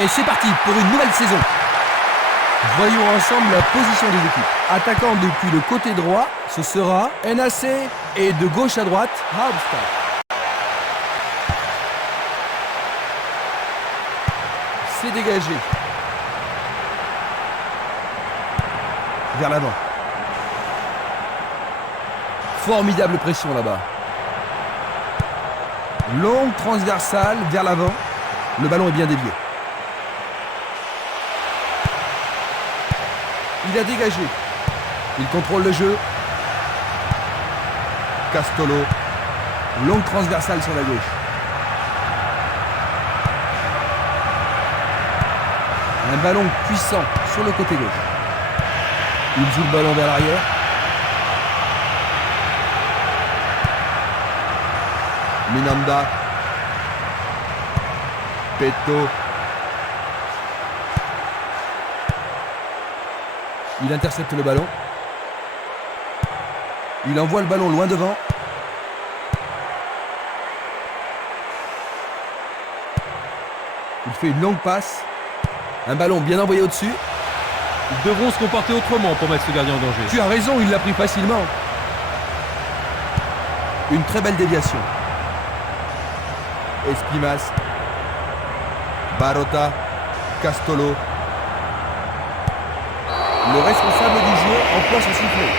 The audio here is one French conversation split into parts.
Et c'est parti pour une nouvelle saison. Voyons ensemble la position des équipes. Attaquant depuis le côté droit, ce sera NAC et de gauche à droite, Hauptstadt. C'est dégagé. Vers l'avant. Formidable pression là-bas. Longue transversale vers l'avant. Le ballon est bien dévié. Il a dégagé. Il contrôle le jeu. Castolo. Longue transversale sur la gauche. Un ballon puissant sur le côté gauche. Il joue le ballon vers l'arrière. Minanda. Peto. Il intercepte le ballon. Il envoie le ballon loin devant. Il fait une longue passe. Un ballon bien envoyé au-dessus. Ils devront se comporter autrement pour mettre ce gardien en danger. Tu as raison, il l'a pris facilement. Une très belle déviation. Espimas. Barota. Castolo. Le responsable du jeu emploie son sifflet.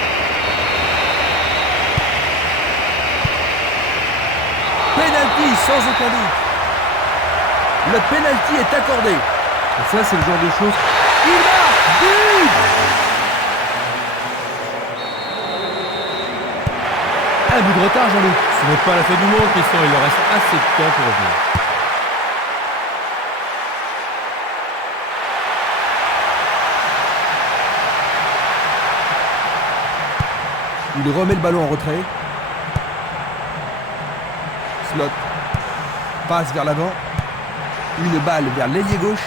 Penalty sans aucun doute. Le penalty est accordé. Et ça, c'est le genre de choses. Il marque. But. Un but de retard, Jean-Luc. Ce n'est pas la fin du monde, Christian. Il leur reste assez de temps pour revenir. Il remet le ballon en retrait. Slot. Passe vers l'avant. Une balle vers l'ailier gauche.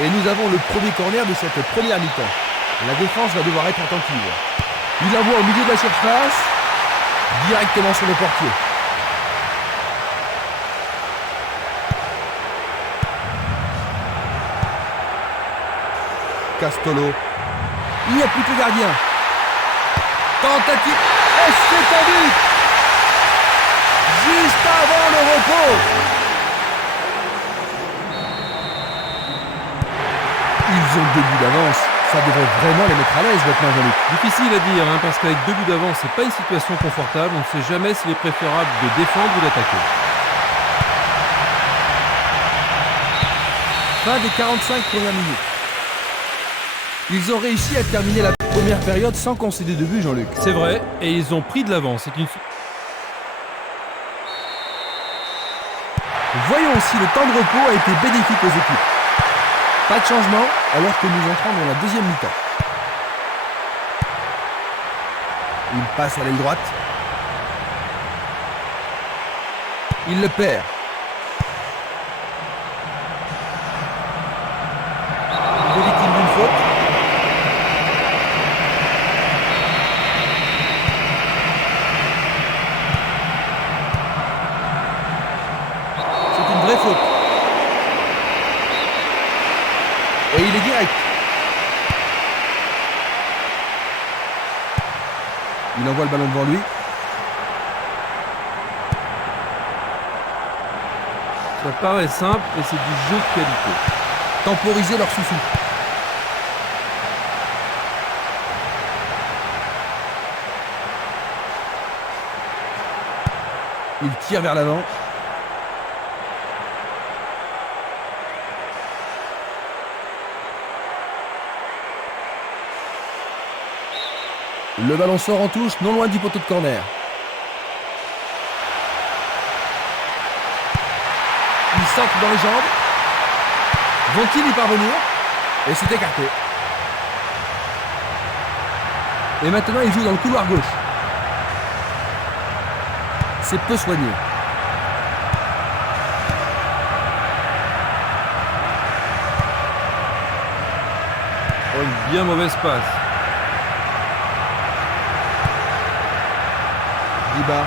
Et nous avons le premier corner de cette première mi-temps. La défense va devoir être attentive. Il envoie au milieu de la surface. Directement sur le portier. Castolo. Il n'y a plus que le gardien. Tentative. Et c'est un but. Juste avant le repos. Ils ont 2 buts d'avance. Ça devrait vraiment les mettre à l'aise maintenant, Jean-Luc. Difficile à dire, parce qu'avec 2 buts d'avance, c'est pas une situation confortable. On ne sait jamais s'il est préférable de défendre ou d'attaquer. Fin des 45 premières minutes. Ils ont réussi à terminer la première période sans concéder de but, Jean-Luc. C'est vrai, et ils ont pris de l'avance. Voyons si le temps de repos a été bénéfique aux équipes. Pas de changement alors que nous entrons dans la deuxième mi-temps. Il passe à l'aile droite. Il le perd. Il est victime d'une faute. C'est une vraie faute. Et il est direct. Il envoie le ballon devant lui. Ça paraît simple, mais c'est du jeu de qualité. Temporiser leur souffle. Il tire vers l'avant. Le ballon sort en touche, non loin du poteau de corner. Il centre dans les jambes. Vont-ils y parvenir? Et c'est écarté. Et maintenant, il joue dans le couloir gauche. C'est peu soigné. Oh, une bien mauvaise passe. Diba.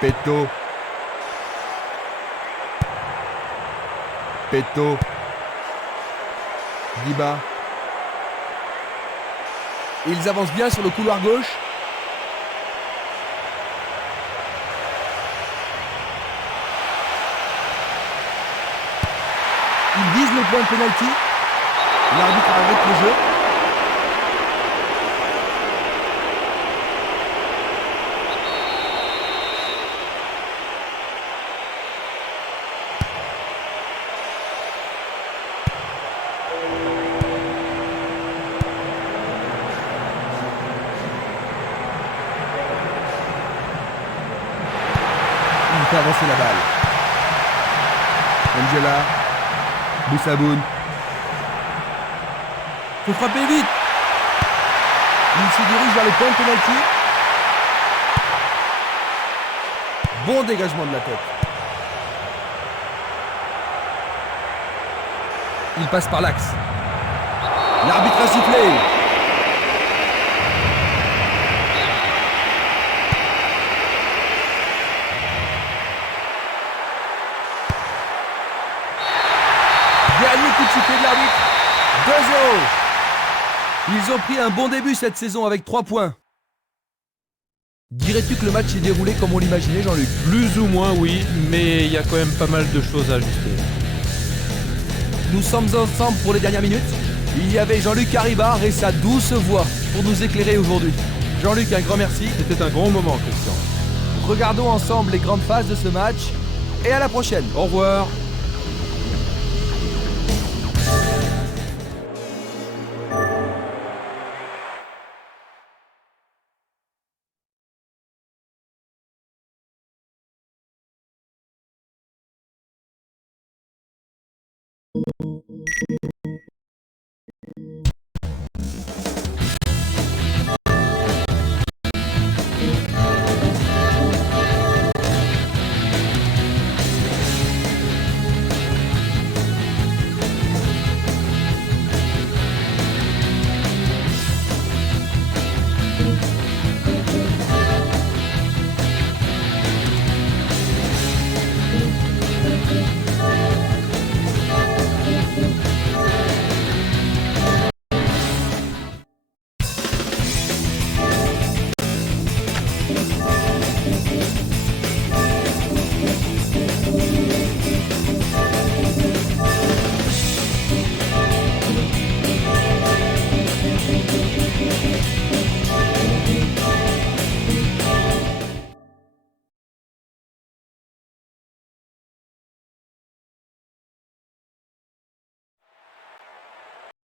Peto. Peto. Diba. Ils avancent bien sur le couloir gauche. Ils visent le point de pénalty. L'arbitre arrête le jeu. Il fait avancer la balle. Angela. Boussaboun. Faut frapper vite. Il se dirige vers le point de pénalty. Bon dégagement de la tête. Il passe par l'axe. L'arbitre a sifflé. Dernier coup de sifflet de l'arbitre. 2-0. Ils ont pris un bon début cette saison avec 3 points. Dirais-tu que le match s'est déroulé comme on l'imaginait, Jean-Luc? Plus ou moins oui, mais il y a quand même pas mal de choses à ajuster. Nous sommes ensemble pour les dernières minutes. Il y avait Jean-Luc Haribard et sa douce voix pour nous éclairer aujourd'hui. Jean-Luc, un grand merci. C'était un grand moment, Christian. Regardons ensemble les grandes phases de ce match et à la prochaine. Au revoir.